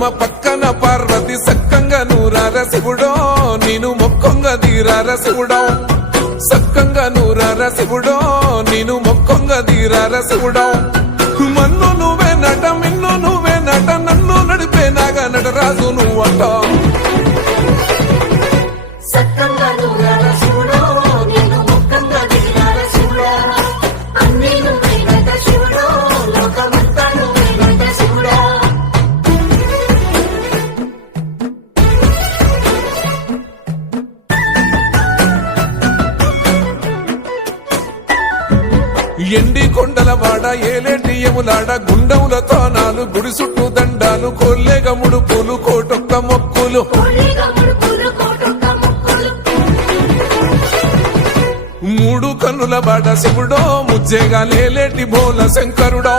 పద్మ పక్కన పార్వతి సక్కంగా నూరార శివుడో నేను మొక్కంగా తీరార శివుడో సక్కంగా నూరార శివుడో నేను మొక్కంగా తీరార శివుడో మన్ను నువ్వే నట మిన్ను నువ్వే నట నన్ను నడిపే నాగా నటరాజు నువ్వంట ఎండి కొండల వాడ ఏలేటి యములాడ గుండములతో నాలు గుడి చుట్టూ దండాలు కొల్లేగ ముడుపులు కోటొక్క మొక్కులు మూడు కన్నుల బాడ శివుడో ముజ్జేగా లేలేటి బోల శంకరుడో